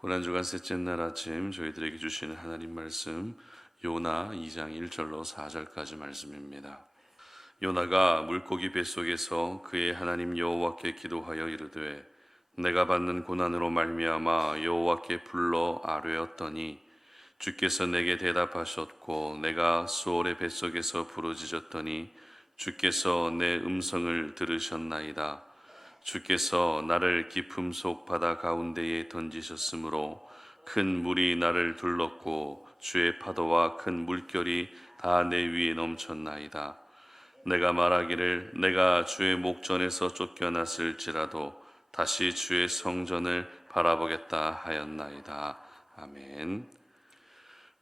고난주간 셋째 날 아침 저희들에게 주시는 하나님 말씀 요나 2장 1절로 4절까지 말씀입니다. 요나가 물고기 뱃속에서 그의 하나님 여호와께 기도하여 이르되 내가 받는 고난으로 말미암아 여호와께 불러 아뢰었더니 주께서 내게 대답하셨고 내가 수월의 뱃속에서 부르짖었더니 주께서 내 음성을 들으셨나이다. 주께서 나를 깊음 속 바다 가운데에 던지셨으므로 큰 물이 나를 둘렀고 주의 파도와 큰 물결이 다 내 위에 넘쳤나이다. 내가 말하기를 내가 주의 목전에서 쫓겨났을지라도 다시 주의 성전을 바라보겠다 하였나이다. 아멘.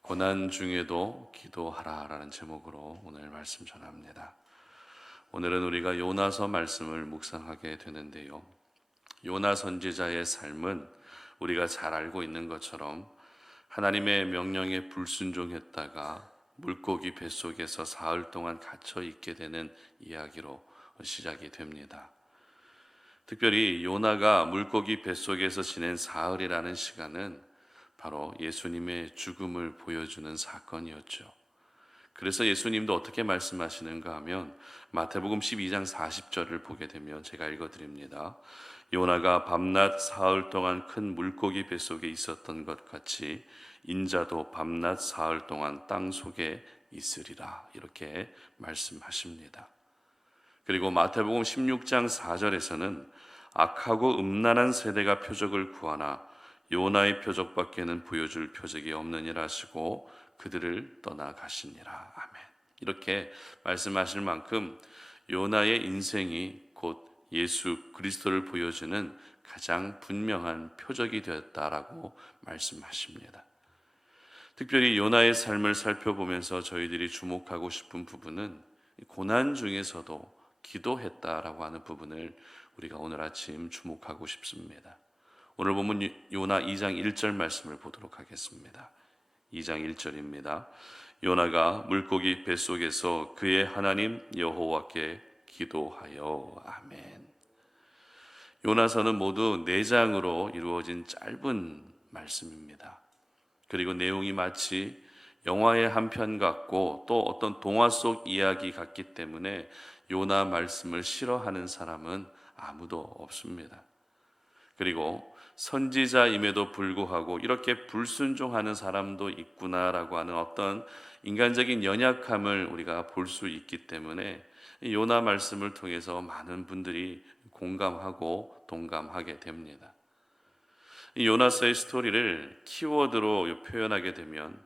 고난 중에도 기도하라라는 제목으로 오늘 말씀 전합니다. 오늘은 우리가 요나서 말씀을 묵상하게 되는데요. 요나 선지자의 삶은 우리가 잘 알고 있는 것처럼 하나님의 명령에 불순종했다가 물고기 뱃속에서 사흘 동안 갇혀 있게 되는 이야기로 시작이 됩니다. 특별히 요나가 물고기 뱃속에서 지낸 사흘이라는 시간은 바로 예수님의 죽음을 보여주는 사건이었죠. 그래서 예수님도 어떻게 말씀하시는가 하면 마태복음 12장 40절을 보게 되면 제가 읽어드립니다. 요나가 밤낮 사흘 동안 큰 물고기 뱃속에 있었던 것 같이 인자도 밤낮 사흘 동안 땅 속에 있으리라, 이렇게 말씀하십니다. 그리고 마태복음 16장 4절에서는 악하고 음란한 세대가 표적을 구하나 요나의 표적밖에는 보여줄 표적이 없느니라 하시고 그들을 떠나가시니라. 아멘. 이렇게 말씀하실 만큼 요나의 인생이 곧 예수 그리스도를 보여주는 가장 분명한 표적이 되었다라고 말씀하십니다. 특별히 요나의 삶을 살펴보면서 저희들이 주목하고 싶은 부분은 고난 중에서도 기도했다라고 하는 부분을 우리가 오늘 아침 주목하고 싶습니다. 오늘 보면 요나 2장 1절 말씀을 보도록 하겠습니다. 2장 1절입니다. 요나가 물고기 뱃속에서 그의 하나님 여호와께 기도하여. 아멘. 요나서는 모두 4장으로 이루어진 짧은 말씀입니다. 그리고 내용이 마치 영화의 한 편 같고 또 어떤 동화 속 이야기 같기 때문에 요나 말씀을 싫어하는 사람은 아무도 없습니다. 그리고 선지자임에도 불구하고 이렇게 불순종하는 사람도 있구나라고 하는 어떤 인간적인 연약함을 우리가 볼 수 있기 때문에 요나 말씀을 통해서 많은 분들이 공감하고 동감하게 됩니다. 이 요나서의 스토리를 키워드로 표현하게 되면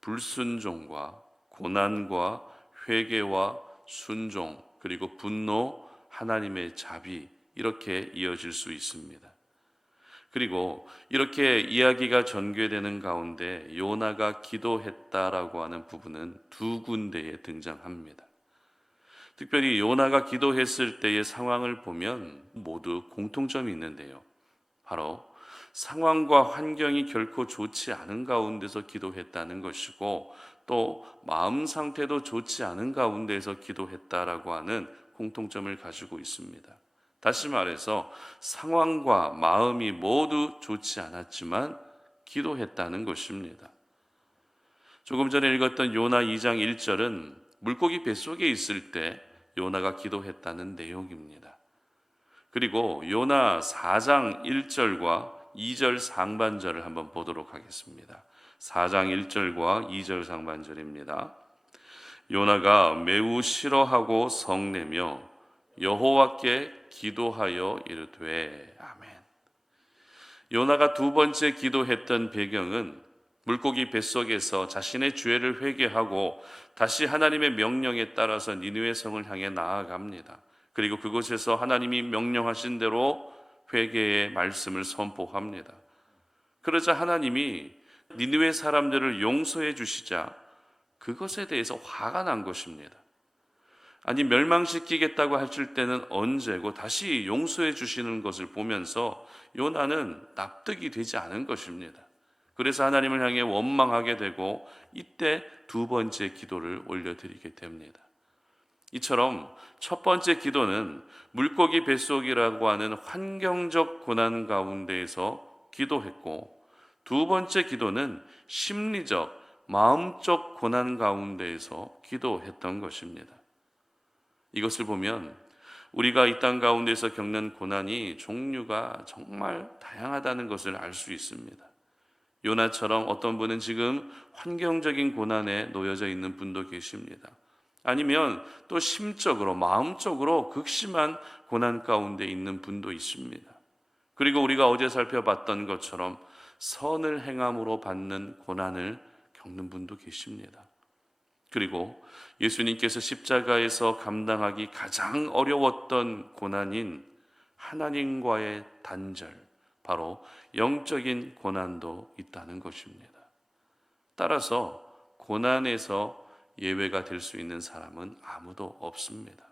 불순종과 고난과 회개와 순종, 그리고 분노, 하나님의 자비, 이렇게 이어질 수 있습니다. 그리고 이렇게 이야기가 전개되는 가운데 요나가 기도했다라고 하는 부분은 2군데에 등장합니다. 특별히 요나가 기도했을 때의 상황을 보면 모두 공통점이 있는데요. 바로 상황과 환경이 결코 좋지 않은 가운데서 기도했다는 것이고 또 마음 상태도 좋지 않은 가운데서 기도했다라고 하는 공통점을 가지고 있습니다. 다시 말해서 상황과 마음이 모두 좋지 않았지만 기도했다는 것입니다. 조금 전에 읽었던 요나 2장 1절은 물고기 뱃속에 있을 때 요나가 기도했다는 내용입니다. 그리고 요나 4장 1절과 2절 상반절을 한번 보도록 하겠습니다. 4장 1절과 2절 상반절입니다. 요나가 매우 싫어하고 성내며 여호와께 기도하여 이르되. 아멘. 요나가 2번째 기도했던 배경은 물고기 뱃속에서 자신의 죄를 회개하고 다시 하나님의 명령에 따라서 니느웨 성을 향해 나아갑니다. 그리고 그곳에서 하나님이 명령하신 대로 회개의 말씀을 선포합니다. 그러자 하나님이 니느웨 사람들을 용서해 주시자 그것에 대해서 화가 난 것입니다. 아니, 멸망시키겠다고 하실 때는 언제고 다시 용서해 주시는 것을 보면서 요나는 납득이 되지 않은 것입니다. 그래서 하나님을 향해 원망하게 되고 이때 2번째 기도를 올려드리게 됩니다. 이처럼 첫 번째 기도는 물고기 뱃속이라고 하는 환경적 고난 가운데에서 기도했고, 두 번째 기도는 심리적, 마음적 고난 가운데에서 기도했던 것입니다. 이것을 보면 우리가 이 땅 가운데서 겪는 고난이 종류가 정말 다양하다는 것을 알 수 있습니다. 요나처럼 어떤 분은 지금 환경적인 고난에 놓여져 있는 분도 계십니다. 아니면 또 심적으로, 마음적으로 극심한 고난 가운데 있는 분도 있습니다. 그리고 우리가 어제 살펴봤던 것처럼 선을 행함으로 받는 고난을 겪는 분도 계십니다. 그리고 예수님께서 십자가에서 감당하기 가장 어려웠던 고난인 하나님과의 단절, 바로 영적인 고난도 있다는 것입니다. 따라서 고난에서 예외가 될 수 있는 사람은 아무도 없습니다.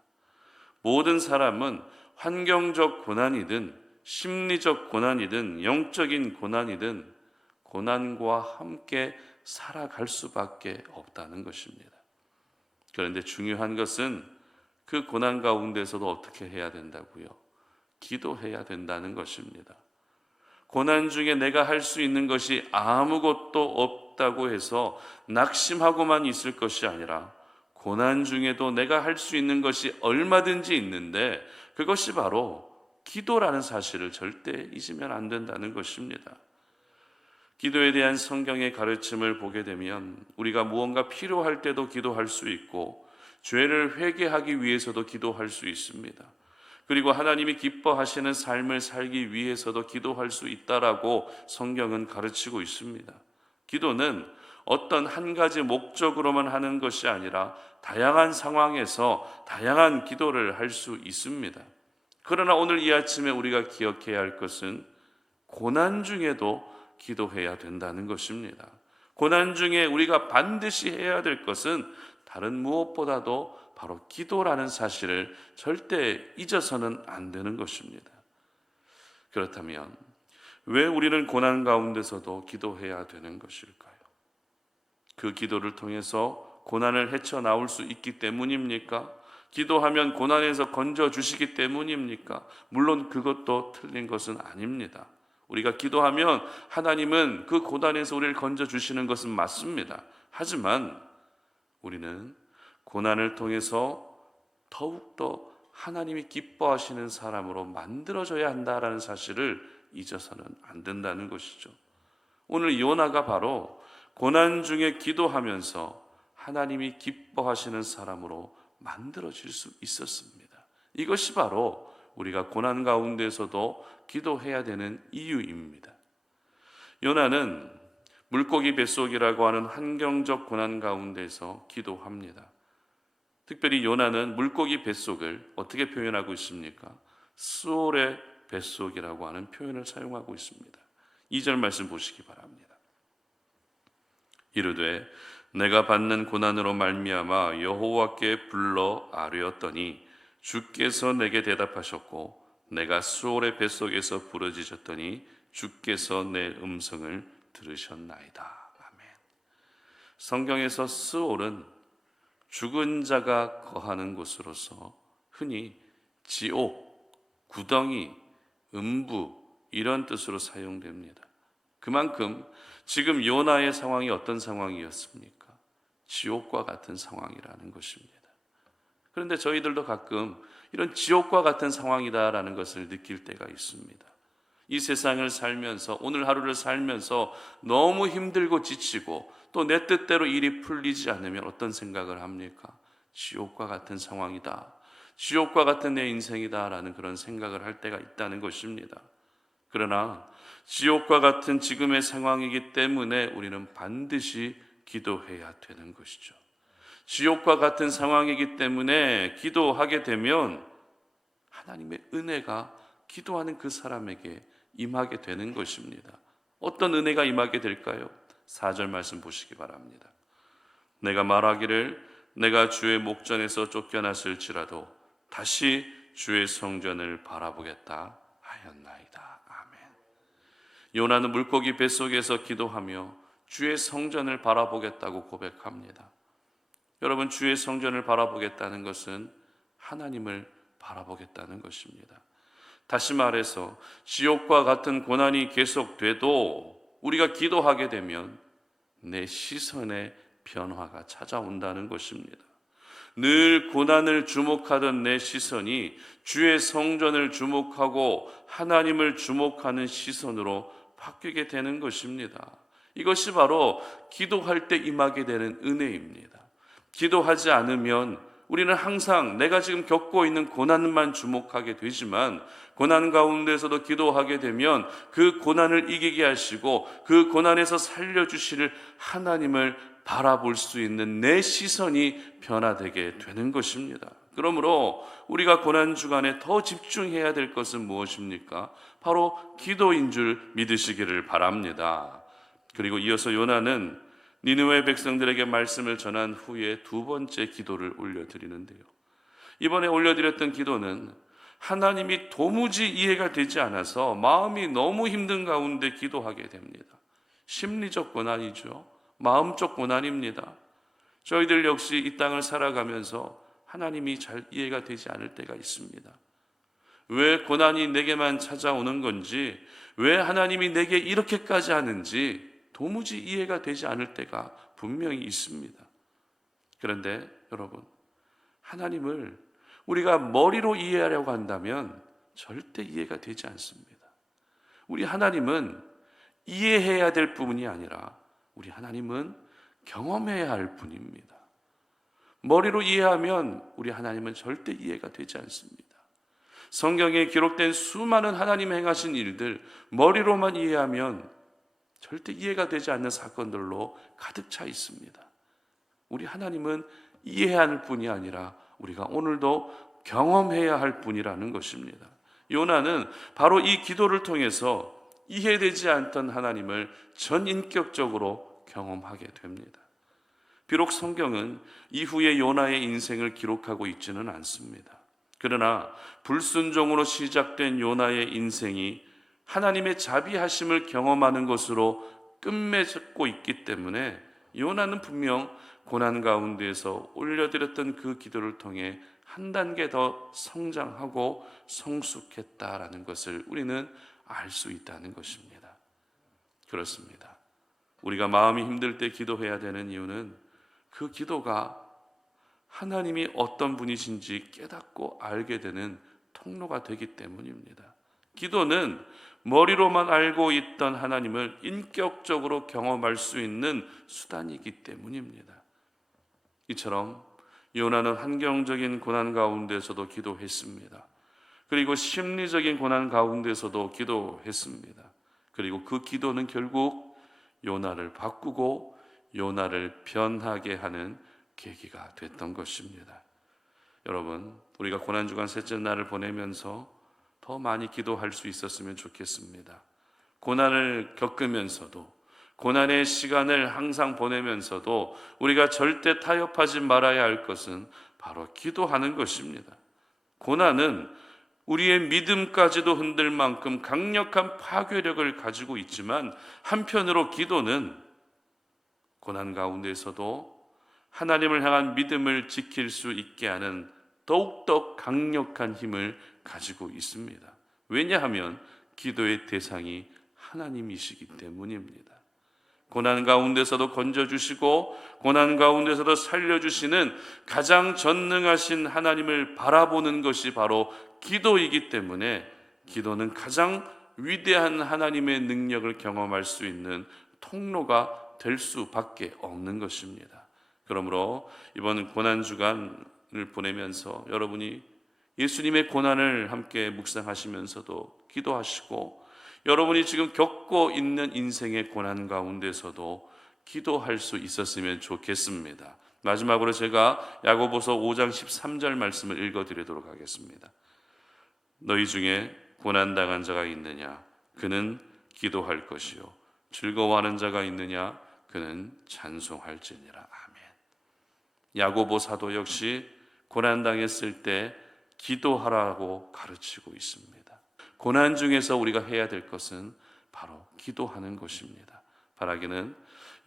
모든 사람은 환경적 고난이든 심리적 고난이든 영적인 고난이든 고난과 함께 살아갈 수밖에 없다는 것입니다. 그런데 중요한 것은 그 고난 가운데서도 어떻게 해야 된다고요? 기도해야 된다는 것입니다. 고난 중에 내가 할 수 있는 것이 아무것도 없다고 해서 낙심하고만 있을 것이 아니라 고난 중에도 내가 할 수 있는 것이 얼마든지 있는데 그것이 바로 기도라는 사실을 절대 잊으면 안 된다는 것입니다. 기도에 대한 성경의 가르침을 보게 되면 우리가 무언가 필요할 때도 기도할 수 있고 죄를 회개하기 위해서도 기도할 수 있습니다. 그리고 하나님이 기뻐하시는 삶을 살기 위해서도 기도할 수 있다라고 성경은 가르치고 있습니다. 기도는 어떤 한 가지 목적으로만 하는 것이 아니라 다양한 상황에서 다양한 기도를 할 수 있습니다. 그러나 오늘 이 아침에 우리가 기억해야 할 것은 고난 중에도 기도해야 된다는 것입니다. 고난 중에 우리가 반드시 해야 될 것은 다른 무엇보다도 바로 기도라는 사실을 절대 잊어서는 안 되는 것입니다. 그렇다면 왜 우리는 고난 가운데서도 기도해야 되는 것일까요? 그 기도를 통해서 고난을 헤쳐나올 수 있기 때문입니까? 기도하면 고난에서 건져주시기 때문입니까? 물론 그것도 틀린 것은 아닙니다. 우리가 기도하면 하나님은 그 고난에서 우리를 건져주시는 것은 맞습니다. 하지만 우리는 고난을 통해서 더욱더 하나님이 기뻐하시는 사람으로 만들어져야 한다라는 사실을 잊어서는 안 된다는 것이죠. 오늘 요나가 바로 고난 중에 기도하면서 하나님이 기뻐하시는 사람으로 만들어질 수 있었습니다. 이것이 바로 우리가 고난 가운데서도 기도해야 되는 이유입니다. 요나는 물고기 뱃속이라고 하는 환경적 고난 가운데서 기도합니다. 특별히 요나는 물고기 뱃속을 어떻게 표현하고 있습니까? 수올의 뱃속이라고 하는 표현을 사용하고 있습니다. 2절 말씀 보시기 바랍니다. 이르되 내가 받는 고난으로 말미암아 여호와께 불러 아뢰었더니 주께서 내게 대답하셨고 내가 수올의 뱃속에서 부르짖었더니 주께서 내 음성을 들으셨나이다. 아멘. 성경에서 수올은 죽은 자가 거하는 곳으로서 흔히 지옥, 구덩이, 음부 이런 뜻으로 사용됩니다. 그만큼 지금 요나의 상황이 어떤 상황이었습니까? 지옥과 같은 상황이라는 것입니다. 그런데 저희들도 가끔 이런 지옥과 같은 상황이다라는 것을 느낄 때가 있습니다. 이 세상을 살면서 오늘 하루를 살면서 너무 힘들고 지치고 또 내 뜻대로 일이 풀리지 않으면 어떤 생각을 합니까? 지옥과 같은 상황이다. 지옥과 같은 내 인생이다라는 그런 생각을 할 때가 있다는 것입니다. 그러나 지옥과 같은 지금의 상황이기 때문에 우리는 반드시 기도해야 되는 것이죠. 지옥과 같은 상황이기 때문에 기도하게 되면 하나님의 은혜가 기도하는 그 사람에게 임하게 되는 것입니다. 어떤 은혜가 임하게 될까요? 4절 말씀 보시기 바랍니다. 내가 말하기를 내가 주의 목전에서 쫓겨났을지라도 다시 주의 성전을 바라보겠다 하였나이다. 아멘. 요나는 물고기 뱃속에서 기도하며 주의 성전을 바라보겠다고 고백합니다. 여러분, 주의 성전을 바라보겠다는 것은 하나님을 바라보겠다는 것입니다. 다시 말해서 지옥과 같은 고난이 계속돼도 우리가 기도하게 되면 내 시선의 변화가 찾아온다는 것입니다. 늘 고난을 주목하던 내 시선이 주의 성전을 주목하고 하나님을 주목하는 시선으로 바뀌게 되는 것입니다. 이것이 바로 기도할 때 임하게 되는 은혜입니다. 기도하지 않으면 우리는 항상 내가 지금 겪고 있는 고난만 주목하게 되지만, 고난 가운데서도 기도하게 되면 그 고난을 이기게 하시고 그 고난에서 살려주실 하나님을 바라볼 수 있는 내 시선이 변화되게 되는 것입니다. 그러므로 우리가 고난 주간에 더 집중해야 될 것은 무엇입니까? 바로 기도인 줄 믿으시기를 바랍니다. 그리고 이어서 요나는 니느웨 백성들에게 말씀을 전한 후에 두 번째 기도를 올려드리는데요, 이번에 올려드렸던 기도는 하나님이 도무지 이해가 되지 않아서 마음이 너무 힘든 가운데 기도하게 됩니다. 심리적 고난이죠. 마음적 고난입니다. 저희들 역시 이 땅을 살아가면서 하나님이 잘 이해가 되지 않을 때가 있습니다. 왜 고난이 내게만 찾아오는 건지, 왜 하나님이 내게 이렇게까지 하는지 도무지 이해가 되지 않을 때가 분명히 있습니다. 그런데 여러분, 하나님을 우리가 머리로 이해하려고 한다면 절대 이해가 되지 않습니다. 우리 하나님은 이해해야 될 부분이 아니라 우리 하나님은 경험해야 할 분입니다. 머리로 이해하면 우리 하나님은 절대 이해가 되지 않습니다. 성경에 기록된 수많은 하나님 행하신 일들, 머리로만 이해하면 절대 이해가 되지 않는 사건들로 가득 차 있습니다. 우리 하나님은 이해해야 할 뿐이 아니라 우리가 오늘도 경험해야 할 분이라는 것입니다. 요나는 바로 이 기도를 통해서 이해되지 않던 하나님을 전인격적으로 경험하게 됩니다. 비록 성경은 이후에 요나의 인생을 기록하고 있지는 않습니다. 그러나 불순종으로 시작된 요나의 인생이 하나님의 자비하심을 경험하는 것으로 끝맺고 있기 때문에 요나는 분명 고난 가운데에서 올려드렸던 그 기도를 통해 한 단계 더 성장하고 성숙했다라는 것을 우리는 알 수 있다는 것입니다. 그렇습니다. 우리가 마음이 힘들 때 기도해야 되는 이유는 그 기도가 하나님이 어떤 분이신지 깨닫고 알게 되는 통로가 되기 때문입니다. 기도는 머리로만 알고 있던 하나님을 인격적으로 경험할 수 있는 수단이기 때문입니다. 이처럼 요나는 환경적인 고난 가운데서도 기도했습니다. 그리고 심리적인 고난 가운데서도 기도했습니다. 그리고 그 기도는 결국 요나를 바꾸고 요나를 변하게 하는 계기가 됐던 것입니다. 여러분, 우리가 고난주간 셋째 날을 보내면서 더 많이 기도할 수 있었으면 좋겠습니다. 고난을 겪으면서도, 고난의 시간을 항상 보내면서도 우리가 절대 타협하지 말아야 할 것은 바로 기도하는 것입니다. 고난은 우리의 믿음까지도 흔들 만큼 강력한 파괴력을 가지고 있지만, 한편으로 기도는 고난 가운데서도 하나님을 향한 믿음을 지킬 수 있게 하는 더욱더 강력한 힘을 가지고 있습니다. 왜냐하면 기도의 대상이 하나님이시기 때문입니다. 고난 가운데서도 건져주시고 고난 가운데서도 살려주시는 가장 전능하신 하나님을 바라보는 것이 바로 기도이기 때문에, 기도는 가장 위대한 하나님의 능력을 경험할 수 있는 통로가 될 수밖에 없는 것입니다. 그러므로 이번 고난주간을 보내면서 여러분이 예수님의 고난을 함께 묵상하시면서도 기도하시고, 여러분이 지금 겪고 있는 인생의 고난 가운데서도 기도할 수 있었으면 좋겠습니다. 마지막으로 제가 야고보서 5장 13절 말씀을 읽어드리도록 하겠습니다. 너희 중에 고난당한 자가 있느냐? 그는 기도할 것이요 즐거워하는 자가 있느냐? 그는 찬송할지니라. 아멘. 야고보 사도 역시 고난당했을 때 기도하라고 가르치고 있습니다. 고난 중에서 우리가 해야 될 것은 바로 기도하는 것입니다. 바라기는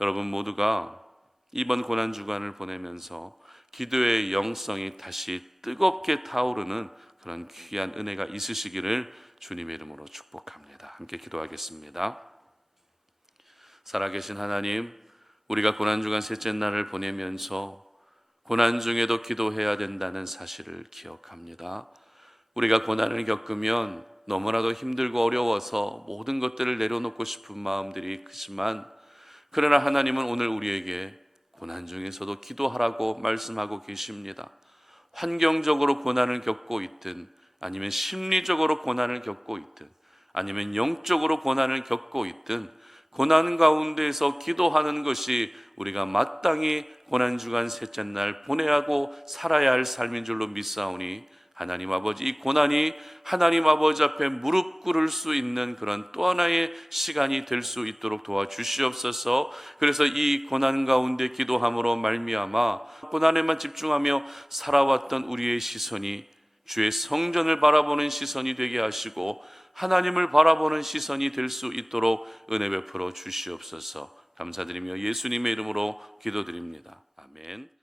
여러분 모두가 이번 고난 주간을 보내면서 기도의 영성이 다시 뜨겁게 타오르는 그런 귀한 은혜가 있으시기를 주님의 이름으로 축복합니다. 함께 기도하겠습니다. 살아계신 하나님, 우리가 고난주간 셋째 날을 보내면서 고난 중에도 기도해야 된다는 사실을 기억합니다. 우리가 고난을 겪으면 너무나도 힘들고 어려워서 모든 것들을 내려놓고 싶은 마음들이 크지만, 그러나 하나님은 오늘 우리에게 고난 중에서도 기도하라고 말씀하고 계십니다. 환경적으로 고난을 겪고 있든, 아니면 심리적으로 고난을 겪고 있든, 아니면 영적으로 고난을 겪고 있든, 고난 가운데에서 기도하는 것이 우리가 마땅히 고난주간 셋째 날 보내야 하고 살아야 할 삶인 줄로 믿사오니, 하나님 아버지, 이 고난이 하나님 아버지 앞에 무릎 꿇을 수 있는 그런 또 하나의 시간이 될 수 있도록 도와주시옵소서. 그래서 이 고난 가운데 기도함으로 말미암아 고난에만 집중하며 살아왔던 우리의 시선이 주의 성전을 바라보는 시선이 되게 하시고, 하나님을 바라보는 시선이 될 수 있도록 은혜 베풀어 주시옵소서. 감사드리며 예수님의 이름으로 기도드립니다. 아멘.